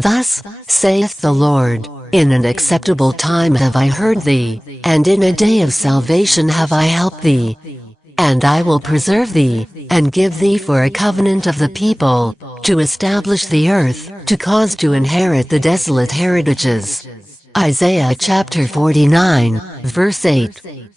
Thus saith the Lord, in an acceptable time have I heard thee, and in a day of salvation have I helped thee. And I will preserve thee, and give thee for a covenant of the people, to establish the earth, to cause to inherit the desolate heritages. Isaiah chapter 49, verse 8.